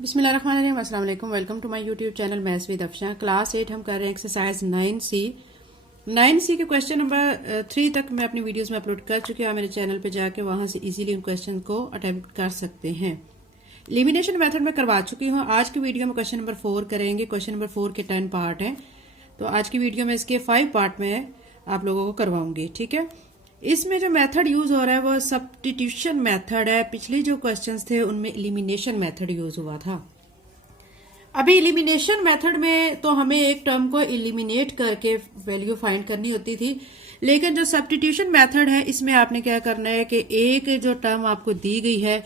बिस्मिल्लाहिर्रहमानिर्रहीम, अस्सलाम वालेकुम। Welcome to my YouTube channel maths with Afsha. Class 8 हम कर रहे हैं एक्सरसाइज 9C के क्वेश्चन नंबर 3 तक मैं अपनी वीडियोस में अपलोड कर चुकी हूँ। मेरे चैनल पे जाके वहां से इजीली उन क्वेश्चन को अटेम्प्ट कर सकते हैं। एलिमिनेशन मेथड में करवा चुकी हूँ। आज की वीडियो में क्वेश्चन नंबर 4 करेंगे। क्वेश्चन नंबर 4 के 10 पार्ट हैं, तो आज की वीडियो में इसके 5 पार्ट में आप लोगों को करवाऊंगी। ठीक है, इसमें जो मेथड यूज हो रहा है वो सब्स्टिट्यूशन मेथड है। पिछले जो क्वेश्चंस थे उनमें एलिमिनेशन मेथड यूज हुआ था। अभी एलिमिनेशन मेथड में तो हमें एक टर्म को एलिमिनेट करके वैल्यू फाइंड करनी होती थी, लेकिन जो सब्स्टिट्यूशन मेथड है इसमें आपने क्या करना है कि एक जो टर्म आपको दी गई है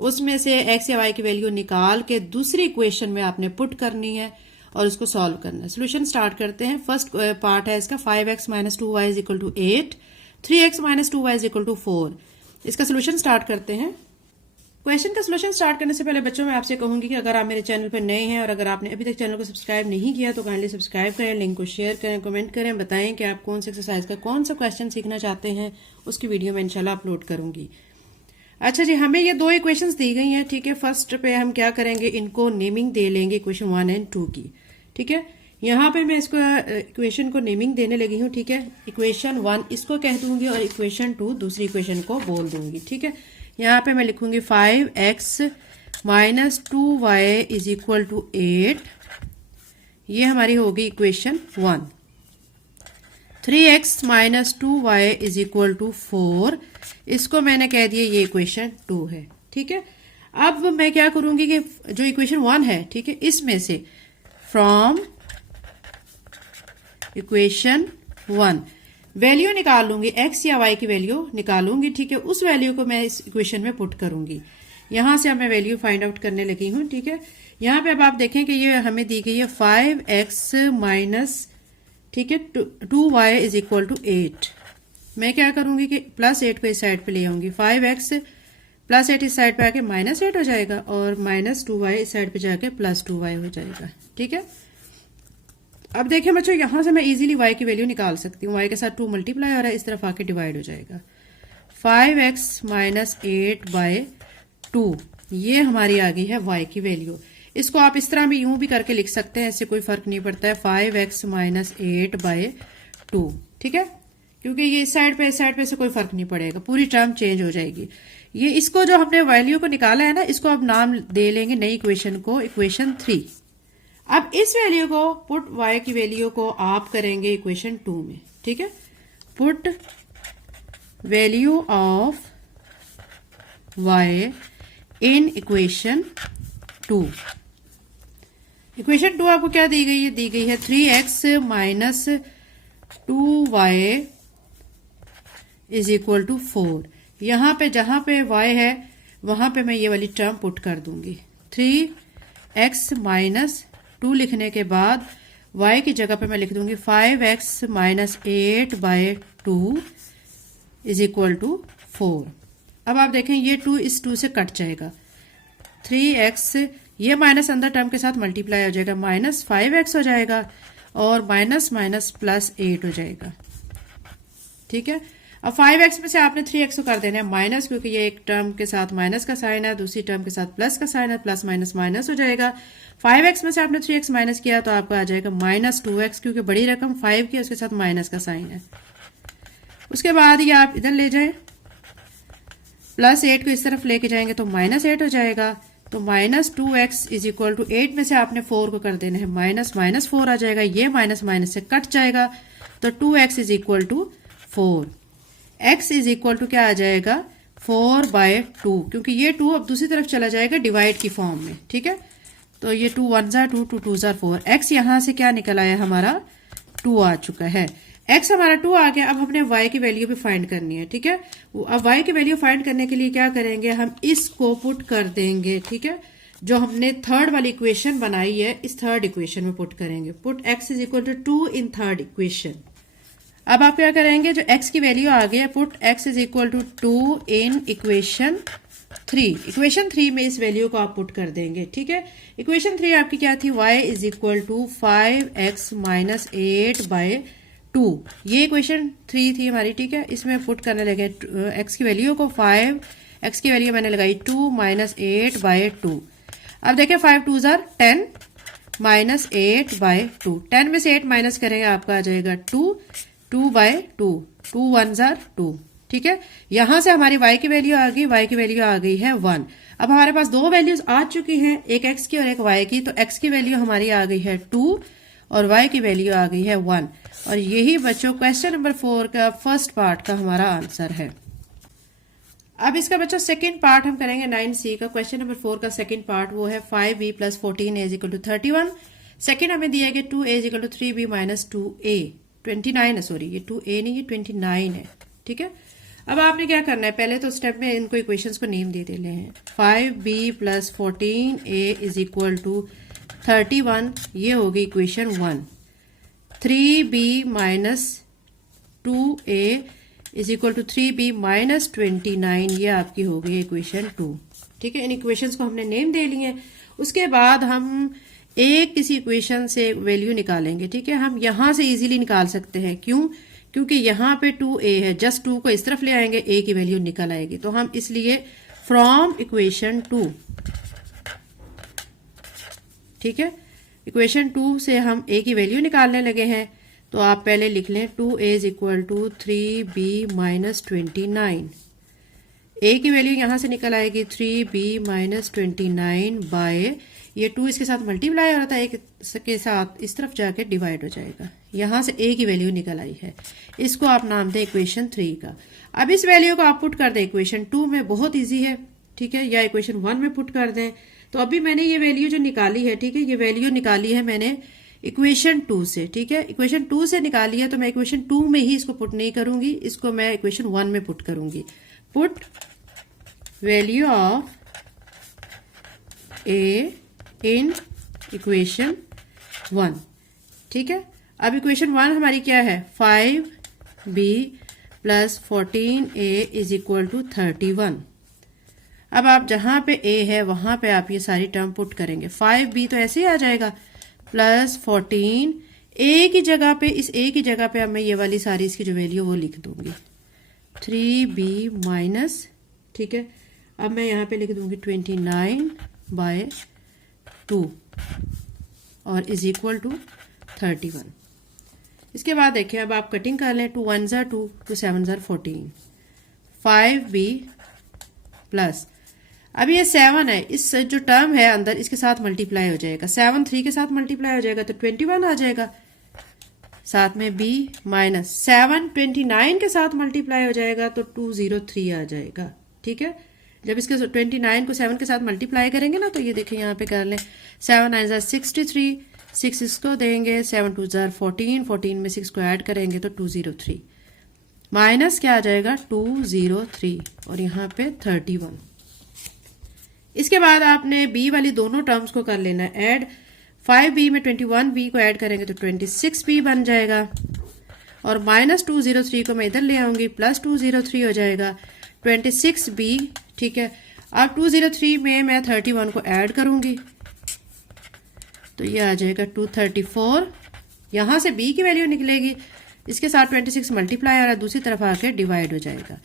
उसमें से एक्स या वाई की वैल्यू निकाल के दूसरी इक्वेशन में आपने पुट करनी है और उसको सॉल्व करना है। सोल्यूशन स्टार्ट करते हैं। फर्स्ट पार्ट है इसका 5x minus 2y is equal to 8, 3x minus 2y is equal to 4। इसका सोल्यूशन स्टार्ट करते हैं। क्वेश्चन का सोल्यूशन स्टार्ट करने से पहले बच्चों मैं आपसे कहूंगी कि अगर आप मेरे चैनल पर नए हैं और अगर आपने अभी तक चैनल को सब्सक्राइब नहीं किया तो काइंडली सब्सक्राइब करें, लिंक को शेयर करें, कमेंट करें, बताएं कि आप कौन सी एक्सरसाइज का कौन सा क्वेश्चन सीखना चाहते हैं। उसकी वीडियो मैं इंशाल्लाह अपलोड करूंगी। अच्छा जी, हमें ये दो इक्वेशंस दी गई हैं। ठीक है, फर्स्ट पे हम क्या करेंगे, इनको नेमिंग दे लेंगे इक्वेशन 1 एंड 2 की। ठीक है, यहाँ पे मैं इसको इक्वेशन को नेमिंग देने लगी हूँ। ठीक है, इक्वेशन 1 इसको कह दूंगी और इक्वेशन 2 दूसरी इक्वेशन को बोल दूंगी। ठीक है, यहाँ पे मैं लिखूंगी 5x minus 2y is equal to 8। ये हमारी होगी equation 1। 3x minus 2y is equal to 4, इसको मैंने कह दिया ये इक्वेशन 2 है। ठीक है, अब मैं क्या करूंगी कि जो इक्वेशन 1 है, ठीक है, इसमें से फ्रॉम इक्वेशन 1 वैल्यू निकाल लूंगी, एक्स या वाई की वैल्यू निकालूंगी। ठीक है, उस वैल्यू को मैं इस इक्वेशन में पुट करूंगी। यहां से अब मैं वैल्यू फाइंड आउट करने लगी हूं। ठीक है, यहां पे अब आप देखें कि ये हमें दी गई है 5x माइनस, ठीक है, 2y इज इक्वल टू 8। मैं क्या करूंगी कि प्लस 8 को इस साइड पे ले आऊंगी। 5x प्लस 8 इस साइड पे आके माइनस 8 हो जाएगा और माइनस 2y इस साइड पे जाके प्लस 2y हो जाएगा। ठीक है, अब देखें बच्चों, यहां से मैं इजीली y की वैल्यू निकाल सकती हूँ। y के साथ 2 मल्टीप्लाई हो रहा है, इस तरफ आके डिवाइड हो जाएगा। 5x माइनस 8 बाय 2, ये हमारी आ गई है y की वैल्यू। इसको आप इस तरह भी यूं भी करके लिख सकते हैं, इससे कोई फर्क नहीं पड़ता है। 5x माइनस 8 बाय 2, ठीक है, क्योंकि ये इस साइड पे से कोई फर्क नहीं पड़ेगा, पूरी टर्म चेंज हो जाएगी। ये इसको जो हमने वैल्यू को निकाला है ना, इसको अब नाम दे लेंगे नई इक्वेशन को, इक्वेशन 3। अब इस वैल्यू को पुट y की वैल्यू को आप करेंगे इक्वेशन 2 में। ठीक है, put value of y in equation 2। Equation 2 आपको क्या दी गई है, दी गई है 3x minus 2y is equal to 4। यहां पे जहां पे y है वहां पे मैं ये वाली टर्म पुट कर दूंगी। 3x माइनस 2 लिखने के बाद y की जगह पे मैं लिख दूंगी 5x minus 8 by 2 is equal to 4। अब आप देखें ये 2 इस 2 से कट जाएगा। 3x ये माइनस अंदर टर्म के साथ मल्टीप्लाई हो जाएगा, माइनस 5x हो जाएगा और माइनस माइनस प्लस 8 हो जाएगा। ठीक है, अब 5x में से आपने 3x को कर देना है माइनस, क्योंकि ये एक टर्म के साथ माइनस का साइन है, दूसरी टर्म के साथ प्लस का साइन है, प्लस माइनस माइनस हो जाएगा। 5x में से आपने 3x माइनस किया तो आपको आ जाएगा माइनस 2x, क्योंकि बड़ी रकम 5 की उसके साथ माइनस का साइन है। उसके बाद ये आप इधर ले जाएं, प्लस 8 को इस तरफ लेके जाएंगे तो माइनस 8 हो जाएगा। तो minus 2x is equal to 8 में से आपने 4 को कर देना है माइनस, माइनस 4 आ जाएगा, ये माइनस माइनस से कट जाएगा तो 2x is equal to 4। x is equal to क्या आ जाएगा, 4 बाय 2, क्योंकि ये 2 अब दूसरी तरफ चला जाएगा डिवाइड की फॉर्म में। ठीक है, तो ये 2 1 2, 2 2 4। x यहां से क्या निकल आया, हमारा 2 आ चुका है। x हमारा 2 आ गया। अब हमने y की वैल्यू भी फाइंड करनी है। ठीक है, अब y की वैल्यू फाइंड करने के लिए क्या करेंगे, हम इसको पुट कर देंगे। ठीक है, जो हमने थर्ड वाली इक्वेशन बनाई है इस थर्ड इक्वेशन में पुट करेंगे। Put x is equal to 2 in third equation. अब आप क्या करेंगे, जो x की वैल्यू आ गई है, put x is equal to 2 in equation 3। Equation 3 में इस वैल्यू को आप पुट कर देंगे। ठीक है, इक्वेशन 3 आपकी क्या थी, y is equal to 5x minus 8 by 2। ये इक्वेशन 3 थी हमारी। ठीक है, इसमें पुट करने लगे x की वैल्यू को 5, x की वैल्यू मैंने लगाई 2 माइनस 8 बाय 2। अब देखें 5 2 जार 10 माइनस 8 बाय 2, 10 में से 8 माइनस करेंगे आपका आ जाएगा 2, 2 बाय 2, 2 1 जार 2। ठीक है, यहां से हमारी y की वैल्यू आ गई, y की वैल्यू आ गई है 1। अब हमारे पास दो वैल्यूज आ चुकी हैं, एक x की और एक y की। तो x की वैल्यू हमारी आ गई है 2 और y की वैल्यू आ गई है 1। और यही बच्चों क्वेश्चन नंबर 4 का फर्स्ट पार्ट का हमारा आंसर है। अब इसका बच्चों सेकंड पार्ट हम करेंगे 9C का। क्वेश्चन नंबर 4 का सेकंड पार्ट वो है 5b + 14a = 31। सेकंड हमें दिया गया 2a = 3b - 2a 29 है, सॉरी ये 2a नहीं, ये 29 है। ठीक है, अब आपने क्या करना है, पहले तो स्टेप में इनको इक्वेशंस को नेम दे देने हैं। 5b + 14a = 31, ये होगी इक्वेशन 1। 3b - 2a = 3b - 29, ये आपकी हो गई इक्वेशन 2। ठीक है, इन इक्वेशंस को हमने नेम दे लिए। उसके बाद हम एक किसी इक्वेशन से वैल्यू निकालेंगे। ठीक है, हम यहां से इजीली निकाल सकते हैं। क्यों? क्योंकि यहाँ पे 2a है, जस्ट 2 को इस तरफ ले आएंगे, a की वैल्यू निकल आएगी। तो हम इसलिए फ्रॉम इक्वेशन 2, ठीक है, इक्वेशन 2 से हम a की वैल्यू निकालने लगे हैं। तो आप पहले लिख लें 2a = 3b - 29। a की वैल्यू यहां से निकल आएगी 3b - 29 बाय, ये 2 इसके साथ मल्टीप्लाई हो रहा था, एक के साथ इस तरफ जाके डिवाइड हो जाएगा। यहां से a की वैल्यू निकल आई है, इसको आप नाम दें इक्वेशन 3 का। अब इस वैल्यू को आप पुट कर दें इक्वेशन 2 में, बहुत इजी है। ठीक है, या इक्वेशन 1 में पुट कर दें। तो अभी मैंने ये वैल्यू जो निकाली है, ठीक है, ये वैल्यू निकाली है मैंने इक्वेशन 2 से। ठीक है, इक्वेशन 2 से निकाली है, तो मैं इक्वेशन 2 में ही इसको पुट नहीं करूंगी, इसको मैं इक्वेशन 1 में पुट करूंगी। Put value of a in equation 1। ठीक है, अब इक्वेशन 1 हमारी क्या है, 5b + 14a = 31। अब आप जहां पे a है वहां पे आप ये सारी टर्म पुट करेंगे। 5b तो ऐसे ही आ जाएगा, प्लस 14 a की जगह पे, इस a की जगह पे अब मैं ये वाली सारी इसकी जो वैल्यू वो लिख दूंगी 3b माइनस, ठीक है, अब मैं यहाँ पे लिख दूंगी 29/2 और = 31। इसके बाद देखिए, अब आप कटिंग कर लें, 2 1 * 2, 2 7 * 14, 5b प्लस, अब ये 7 है, इस जो टर्म है अंदर इसके साथ मल्टीप्लाई हो जाएगा, 7 3 के साथ मल्टीप्लाई हो जाएगा तो 21 आ जाएगा। साथ में b माइनस 7 29 के साथ मल्टीप्लाई हो जाएगा तो 203 आ जाएगा। ठीक है, जब इसके 29 को 7 के साथ मल्टीप्लाई करेंगे ना, तो ये देखिए यहाँ पे कर लें, 7 9 = 63, 6 इसको देंगे, 7 2 = 14, 14 में 6 को ऐड करेंगे तो 203, माइनस क्या आ जाएगा 203 और यहाँ पे 31। इसके बाद आपने b वाली दोनों टर्म्स को कर लेना है ऐड। 5b में 21b को ऐड करेंगे तो 26b बन जाएगा और माइनस 203 को मैं इधर ले आऊंगी, प्लस 203 हो जाएगा 26b। ठीक है, अब 203 में मैं 31 को ऐड करूंगी तो ये आ जाएगा 234। यहां से b की वैल्यू निकलेगी, इसके साथ 26 मल्टीप्लाई आ रहा है, दूसरी तरफ आके डिवाइड हो जाएगा।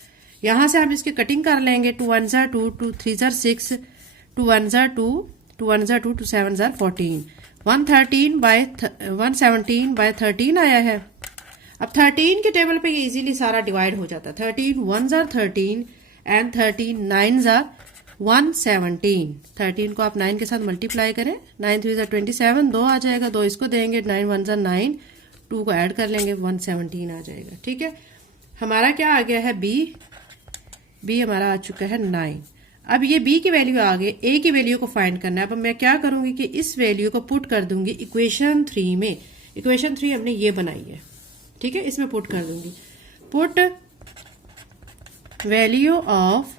यहां से हम इसकी कटिंग कर लेंगे, 2 1 * 2, 2 3 * 6, 2 1 * 2, 2 1 * 2, 2 7 * 14, 117/13 आया है। अब 13 के टेबल पे ये इजीली सारा डिवाइड हो जाता है, 13 1 * 13 एंड 13 9 * 117। 13 को आप 9 के साथ मल्टीप्लाई करें, 9 3 = 27, 2 आ जाएगा, 2 इसको देंगे, 9 1 = 9, 2 को ऐड कर लेंगे, 117 आ जाएगा। ठीक है, हमारा क्या आ गया है b हमारा आ चुका है 9। अब ये b की वैल्यू आ गई, a की वैल्यू को फाइंड करना है। अब मैं क्या करूंगी कि इस वैल्यू को पुट कर दूंगी इक्वेशन 3 में। इक्वेशन 3 हमने ये बनाई है, ठीक है, इसमें पुट कर दूंगी। Put value of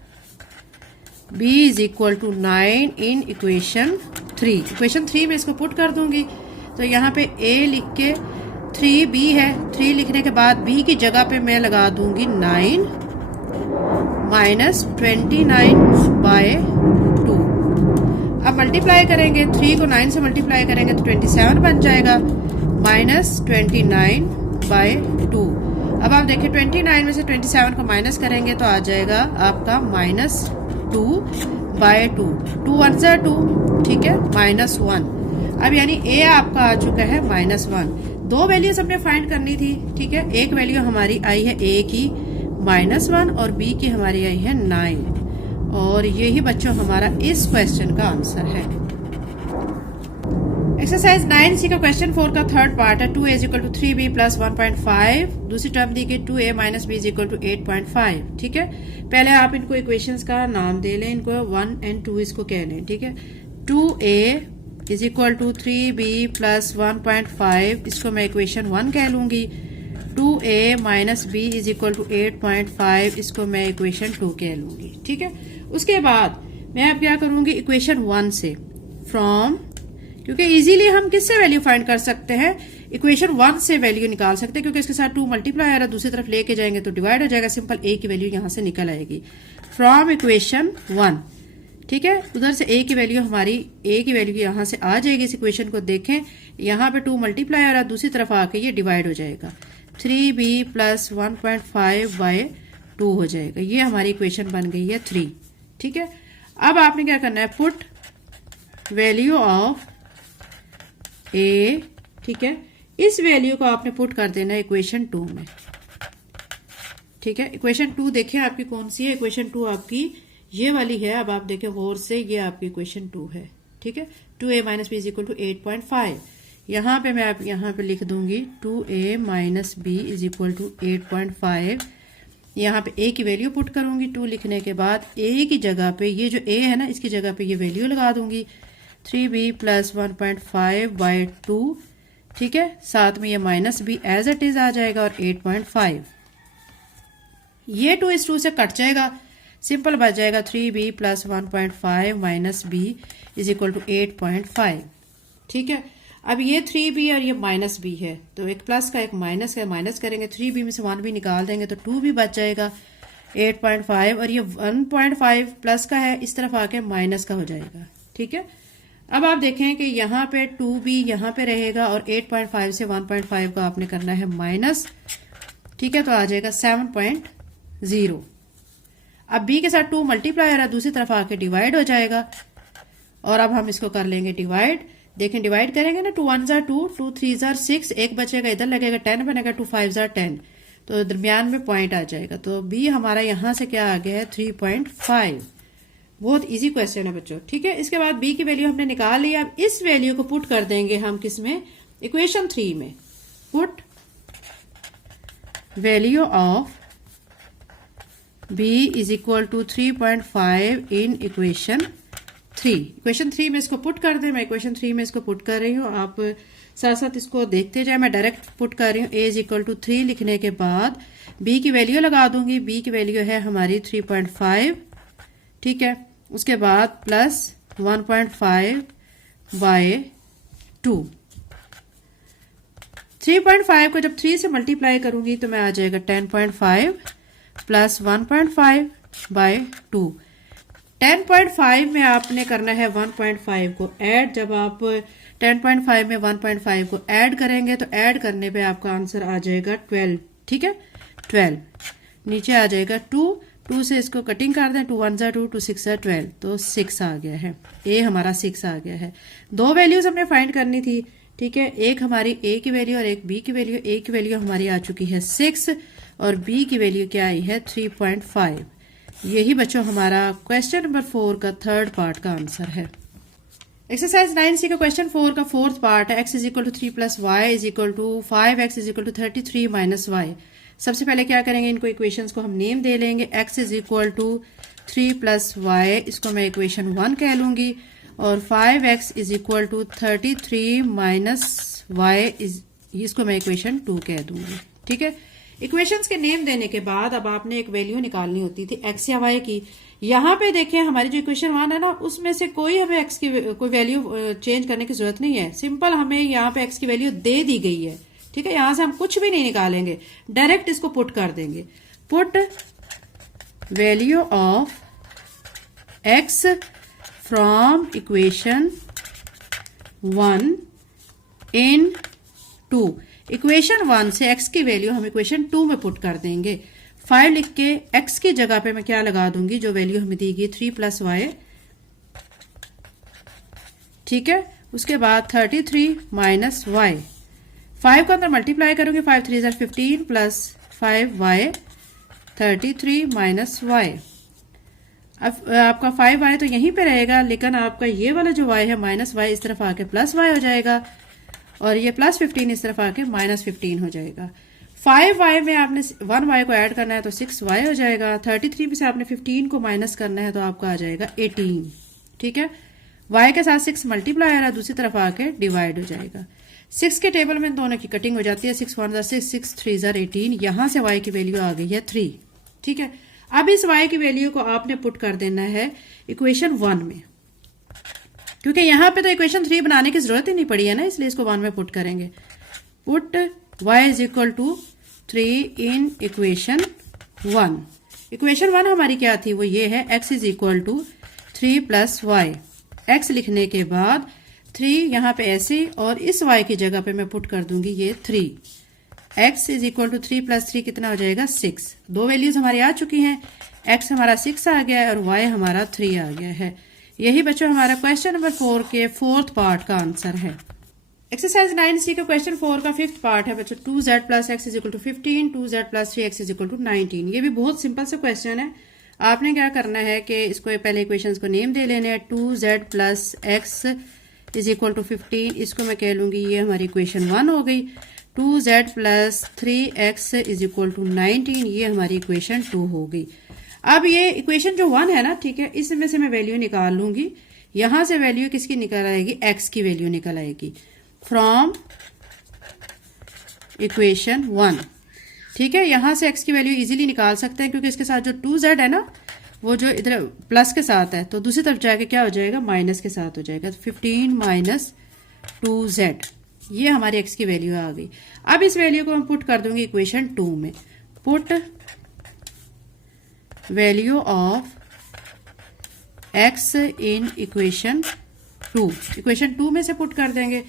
b = 9 in equation 3। Equation 3 में इसको पुट कर दूंगी तो यहाँ पे a लिख के 3b है, 3 लिखने के बाद b की जगह पे मैं लगा दूंगी 9 माइनस 29/2। अब मल्टीप्लाई करेंगे, 3 को 9 से मल्टीप्लाई करेंगे तो 27 बन जाएगा, माइनस 29/2। अब आप देखिए 29 में से 27 को माइनस करेंगे तो आ जाएगा आपका -2 बाय 2, 2 1 ज़ा 2, ठीक है, -1। अब यानी ए आपका आ चुका है -1। दो वैल्यूज हमने फाइंड करनी थी, ठीक है। एक वैल्यू हमारी आई है ए की -1 और बी की हमारी आई है 9, और यही बच्चों हमारा इस क्वेश्चन का आंसर है। एक्सरसाइज 9C का क्वेश्चन 4 का थर्ड पार्ट है। 2a = 3b + 1.5, दूसरी टर्म दी गई 2a - b = 8.5, ठीक है। पहले आप इनको इक्वेशंस का नाम दे लें, इनको 1 और 2 इसको कह लें, ठीक है। 2a = 3b + 1.5, इसको मैं इक्वेशन 1 कह लूंगी। 2a - b = 8.5, इसको मैं इक्वेशन 2 कह लूंगी, ठीक है। उसके बाद मैं अब क्या करूंगी, इक्वेशन 1 से फ्रॉम, क्योंकि इजीली हम किससे वैल्यू फाइंड कर सकते हैं, इक्वेशन 1 से वैल्यू निकाल सकते हैं, क्योंकि इसके साथ 2 मल्टीप्लाई आ रहा है, दूसरी तरफ लेके जाएंगे तो डिवाइड हो जाएगा, सिंपल ए की वैल्यू यहां से निकल आएगी फ्रॉम इक्वेशन 1, ठीक है। उधर से ए की वैल्यू हमारी, ए की वैल्यू यहां से आ जाएगी। इस इक्वेशन को देखें, यहाँ पे 2 मल्टीप्लाई आ रहा है, दूसरी तरफ आके ये डिवाइड हो जाएगा, 3b + 1.5/2 हो जाएगा। ये हमारी इक्वेशन बन गई है 3, ठीक है। अब आपने क्या करना है, पुट वैल्यू ऑफ ए, ठीक है, इस वैल्यू को आपने पुट कर देना है इक्वेशन 2 में, ठीक है। इक्वेशन 2 देखें आपकी कौन सी है, इक्वेशन 2 आपकी ये वाली है। अब आप देखें गौर से, ये आपकी इक्वेशन 2 है, ठीक है। 2a - b = 8.5, यहाँ पे मैं आप यहाँ पे लिख दूंगी 2a - b = 8.5। यहाँ पे a की वैल्यू पुट करूंगी 2 लिखने के बाद, a की जगह पे ये जो a है ना, इसकी जगह पे ये वैल्यू लगा दूंगी 3b + 1.5/2, ठीक है। साथ में ये -b एज इट इज आ जाएगा और 8.5, ये 2 इस 2 से कट जाएगा, सिंपल बच जाएगा 3b + 1.5 - b = 8.5, ठीक है। अब ये 3b और ये -b है, तो एक प्लस का एक माइनस का, माइनस करेंगे 3b में से 1 भी निकाल देंगे तो 2 भी बच जाएगा 8.5, और ये 1.5 प्लस का है, इस तरफ आके माइनस का हो जाएगा, ठीक है। अब आप देखें कि यहाँ पे 2b यहाँ पे रहेगा और 8.5 से 1.5 को आपने करना है माइनस, ठीक है, तो आ जाएगा 7.0। अब b के साथ 2 मल्टीप्लाई आ रहा है, दूसरी तरफ आके डिवाइड हो जाएगा, और अब हम इसको कर लेंगे डिवाइड। देखें डिवाइड करेंगे ना, 2 1 ज़ा 2, 2 3 ज़ा 6, एक बचेगा इधर लगेगा 10 बनेगा, 2 5 ज़ा 10, तो दरमियान में पॉइंट आ जाएगा, तो b हमारा यहाँ से क्या आ गया है 3.5। बहुत इजी क्वेश्चन है बच्चों, ठीक है। इसके बाद b की वैल्यू हमने निकाल ली। अब इस वैल्यू को पुट कर देंगे हम किस में, इक्वेशन 3 में। Put value of b = 3.5 in equation 3। Equation 3 में इसको पुट कर दें, मैं इक्वेशन 3 में इसको पुट कर रही हूँ, आप साथ साथ इसको देखते जाए। मैं डायरेक्ट पुट कर रही हूँ, a = 3 लिखने के बाद b की वैल्यू लगा दूंगी। b की वैल्यू है हमारी 3.5, ठीक है। उसके बाद प्लस 1.5/2, 3.5 को जब 3 से मल्टीप्लाई करूंगी तो मैं आ जाएगा 10.5 + 1.5/2। 10.5 में आपने करना है 1.5 को ऐड। जब आप 10.5 में 1.5 को ऐड करेंगे तो ऐड करने पे आपका आंसर आ जाएगा 12, ठीक है, 12। नीचे आ जाएगा 2 से इसको कटिंग कर दें, 2 1 ज़ा 2, 2 6 ज़ा 12, तो 6 आ गया है, a हमारा 6 आ गया है। दो वैल्यूज हमने फाइंड करनी थी, ठीक है, एक हमारी a की वैल्यू और एक b की वैल्यू। a की वैल्यू हमारी आ चुकी है 6 और b की वैल्यू क्या आई है 3.5। यही बच्चों हमारा क्वेश्चन नंबर 4 का थर्ड पार्ट का आंसर है। एक्सरसाइज 9C का क्वेश्चन 4 का फोर्थ पार्ट है। x = 3 + y = 5x = 33 - y। सबसे पहले क्या करेंगे, इनको इक्वेशंस को हम नेम दे लेंगे। x = 3 + y, इसको मैं इक्वेशन 1 कह लूंगी, और 5x = 33 - y, इसको मैं इक्वेशन 2 कह दूंगी, ठीक है। इक्वेशंस के नेम देने के बाद अब आपने एक वैल्यू निकालनी होती थी x या y की। यहाँ पे देखें हमारी जो इक्वेशन 1 है ना, उसमें से कोई हमें x की कोई वैल्यू चेंज करने की जरूरत नहीं है। सिंपल हमें यहाँ पे x की वैल्यू दे दी गई है, ठीक है। यहां से हम कुछ भी नहीं निकालेंगे, डायरेक्ट इसको पुट कर देंगे। Put value of x from equation 1 in 2। Equation 1 से x की वैल्यू हम इक्वेशन 2 में पुट कर देंगे। 5 लिख के x की जगह पे मैं क्या लगा दूंगी, जो वैल्यू हमें दी गई 3 + y ठीक है। उसके बाद 33 माइनस वाई, 5 को अंदर मल्टीप्लाई करोगे, 5 3 ज़र 15 प्लस 5y 33 माइनस वाई। अब आपका 5y तो यहीं पे रहेगा, लेकिन आपका ये वाला जो y है माइनस वाई इस तरफ आके प्लस y हो जाएगा, और ये प्लस 15 इस तरफ आके माइनस 15 हो जाएगा। 5y में आपने 1y को ऐड करना है तो 6y हो जाएगा। 33 में से आपने 15 को माइनस करना है तो आपका आ जाएगा 18, ठीक है। y के साथ 6 मल्टीप्लाई आ रहा है, दूसरी तरफ आके डिवाइड हो जाएगा। 6 के टेबल में दोनों की कटिंग हो जाती है, 6 1 ज़र 6, 6 3 ज़र 18। यहां से y की वैल्यू आ गई है 3, ठीक है। अब इस y की वैल्यू को आपने पुट कर देना है इक्वेशन 1 में, क्योंकि यहां पे तो इक्वेशन 3 बनाने की जरूरत ही नहीं पड़ी है ना, इसलिए इसको 1 में पुट करेंगे। Put y is equal to 3 in equation 1। Equation 1 हमारी क्या थी, वो ये है x is equal to 3 plus y. x लिखने के बाद 3 यहाँ पे ऐसे, और इस y की जगह पे मैं पुट कर दूंगी ये 3। x is equal to 3 plus 3 कितना हो जाएगा 6। दो वैल्यूज हमारी आ चुकी हैं, x हमारा 6 आ गया है और y हमारा 3 आ गया है। यही बच्चों हमारा क्वेश्चन नंबर 4 के 4th पार्ट का आंसर है। एक्सरसाइज 9C का क्वेश्चन 4 का 5th पार्ट है बच्चों। 2z plus x is equal to 15, 2z plus 3x is equal to 19। ये भी बहुत सिंपल सा क्वेश्चन है। आपने क्या करना है कि इसको पहले इक्वेशंस को नेम दे लेने हैं। 2z plus x is equal to 15, इसको मैं कह लूंगी ये हमारी इक्वेशन 1 हो गई। 2z plus 3x is equal to 19, ये हमारी इक्वेशन 2 हो गई। अब ये इक्वेशन जो 1 है ना, ठीक है, इसमें से मैं वैल्यू निकाल लूंगी। यहां से वैल्यू किसकी निकल आएगी, x की वैल्यू निकल आएगी फ्रॉम इक्वेशन 1, ठीक है। यहां से x की वैल्यू इजीली निकाल सकते हैं, क्योंकि इसके साथ जो 2z है ना, वो जो इधर प्लस के साथ है, तो दूसरी तरफ जाके क्या हो जाएगा, माइनस के साथ हो जाएगा। तो 15 माइनस 2z, ये हमारी x की वैल्यू आ गई। अब इस वैल्यू को मैं पुट कर दूंगी इक्वेशन 2 में। Put value of x in equation 2, equation 2 में से पुट कर देंगे।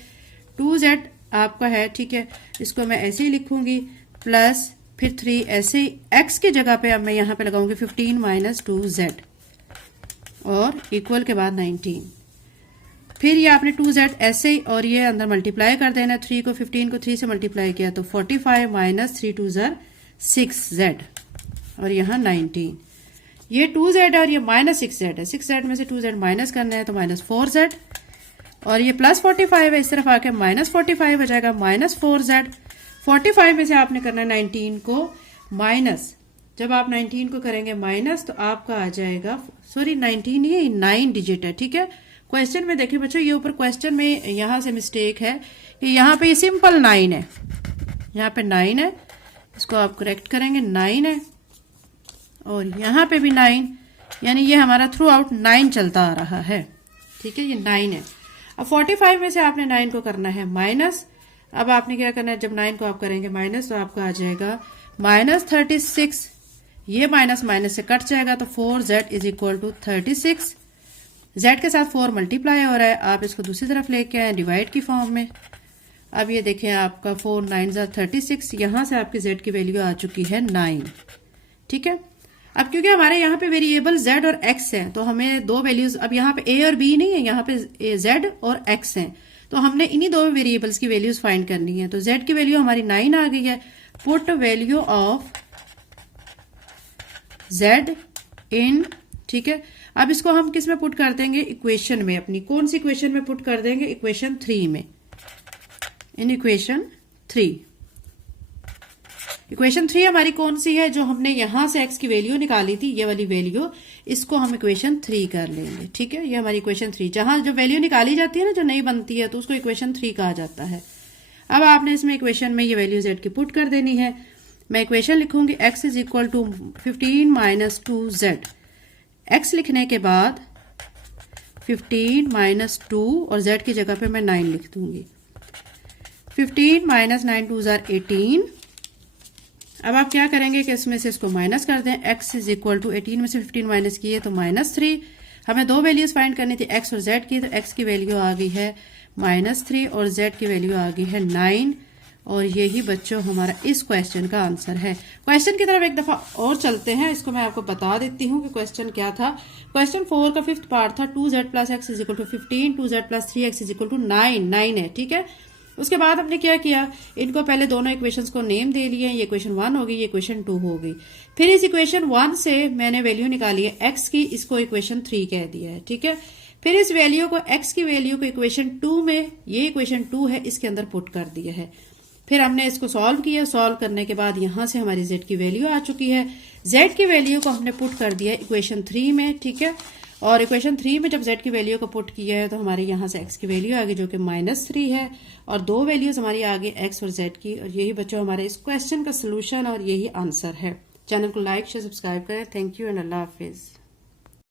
2z आपका है, ठीक है, इसको मैं ऐसे ही लिखूंगी, प्लस फिर 3 ऐसे ही x की जगह पे अब मैं यहां पे लगाऊंगी 15 माइनस 2z और इक्वल के बाद 19। फिर ये आपने 2z ऐसे ही और ये अंदर मल्टीप्लाई कर देना। 3 को 15 को 3 से मल्टीप्लाई किया तो 45 माइनस 3 2 ज़र 6z और यहाँ 19। ये 2z और ये माइनस 6z है, 6z में से 2z माइनस करना है तो माइनस 4z, और ये प्लस 45 है, इस तरफ आके माइनस 45 हो जाएगा, माइनस 4z। 45 में से आपने करना है 19 को माइनस। जब आप 19 को करेंगे माइनस तो आपका आ जाएगा, सॉरी 19 ये 9 डिजिट है, ठीक है। क्वेश्चन में देखिए बच्चों, ये ऊपर क्वेश्चन में यहां से मिस्टेक है कि यहाँ पे ये सिंपल 9 है, यहाँ पे 9 है, इसको आप करेक्ट करेंगे 9 है, और यहाँ पे भी 9, यानी ये हमारा थ्रू आउट 9 चलता आ रहा है, ठीक है, ये 9 है। अब 45 में से आपने 9 को करना है माइनस। अब आपने क्या करना है, जब 9 को आप करेंगे माइनस तो आपका आ जाएगा माइनस 36, ये माइनस माइनस से कट जाएगा तो 4z is equal to 36। z के साथ 4 मल्टीप्लाई हो रहा है, आप इसको दूसरी तरफ लेके आए डिवाइड की फॉर्म में। अब ये देखें आपका 4 9 36, यहां से आपकी z की वैल्यू आ चुकी है 9, ठीक है। अब क्योंकि हमारे यहाँ पे वेरिएबल z और x है तो हमें दो वैल्यूज, अब यहाँ पे a और b नहीं है, यहाँ पे z और x है, तो हमने इन्हीं दो वेरिएबल्स की वैल्यूज फाइंड करनी है। तो z की वैल्यू हमारी 9 आ गई है। पुट वैल्यू ऑफ z इन, ठीक है। अब इसको हम किस में पुट कर देंगे, इक्वेशन में, अपनी कौन सी इक्वेशन में पुट कर देंगे, इक्वेशन 3 में। इन इक्वेशन 3, इक्वेशन 3 हमारी कौन सी है, जो हमने यहां से x की वैल्यू निकाली थी, ये वाली वैल्यू, इसको हम इक्वेशन 3 कर लेंगे, ठीक है। ये हमारी इक्वेशन 3, जहां जो वैल्यू निकाली जाती है ना, जो नहीं बनती है, तो उसको इक्वेशन 3 कहा जाता है। अब आपने इसमें इक्वेशन में ये वैल्यू z की पुट कर देनी है। मैं इक्वेशन लिखूंगी x is equal to 15 minus 2z। x लिखने के बाद 15 माइनस 2 और z की जगह पे मैं 9 लिख दूंगी। 15 माइनस 9 2 ज़र 18। अब आप क्या करेंगे कि इसमें से इसको माइनस कर दें। x इज इक्वल टू 18 में से 15 माइनस किए तो माइनस 3। हमें दो वैल्यूज फाइंड करनी थी, x और z की, तो x की वैल्यू आ गई है -3 और z की वैल्यू आ गई है 9, और यही बच्चों हमारा इस क्वेश्चन का आंसर है। क्वेश्चन की तरफ एक दफा और चलते हैं, इसको मैं आपको बता देती हूँ कि क्वेश्चन क्या था। क्वेश्चन 4 का 5th पार्ट था 2z plus x is equal to 15, 2z plus 3x is equal to 9 है, ठीक है। उसके बाद हमने क्या किया, इनको पहले दोनों इक्वेशंस को नेम दे लिए, ये इक्वेशन 1 हो गई, ये इक्वेशन 2 हो गई। फिर इस इक्वेशन 1 से मैंने वैल्यू निकाली है x की, इसको इक्वेशन 3 कह दिया है, ठीक है। फिर इस वैल्यू को x की वैल्यू को इक्वेशन 2 में, ये इक्वेशन 2 है, इसके अंदर पुट कर दिया है। फिर हमने इसको सॉल्व किया, सॉल्व करने के बाद यहां से हमारी z की वैल्यू आ चुकी है। z की वैल्यू को हमने पुट कर दिया इक्वेशन 3 में, ठीक है। और इक्वेशन 3 में जब z की वैल्यू को पुट किया है तो हमारे यहाँ से x की वैल्यू आ गई जो कि -3 है, और दो वैल्यूज हमारी आ गई x और z की। और यही बच्चों हमारे इस क्वेश्चन का सोल्यूशन और यही आंसर है। चैनल को लाइक शेयर सब्सक्राइब करें। Thank you and Allah Hafiz.